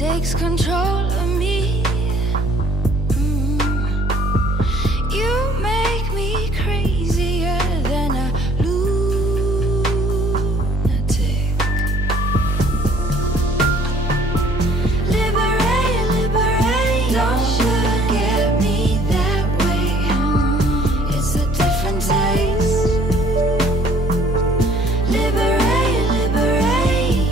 Takes control of me. You make me crazier than a lunatic. Liberate, liberate. Don't forget me that way. It's a different taste. Liberate, liberation.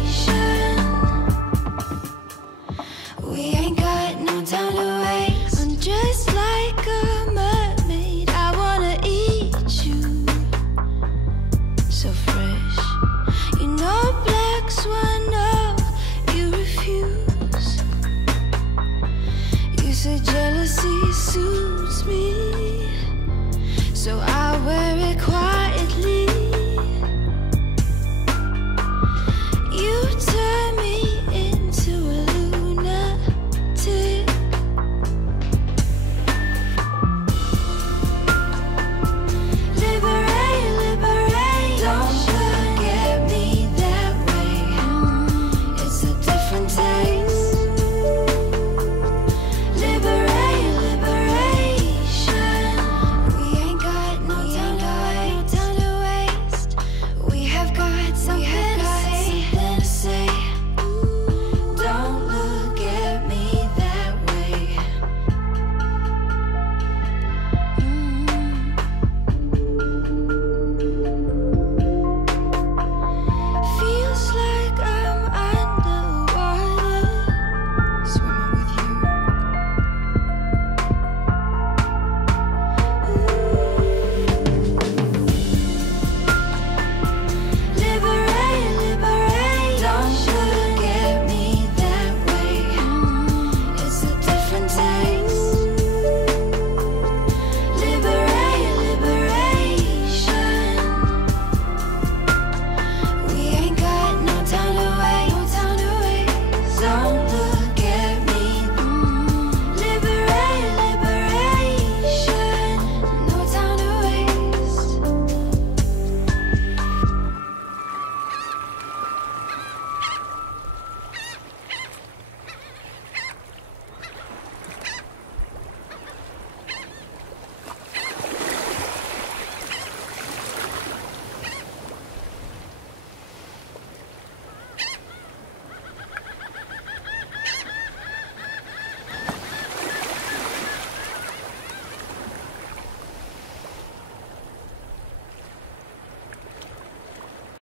We ain't got no time to waste. I'm just like a mermaid. I wanna eat you, so fresh. You know, black swan, no, you refuse. You suggest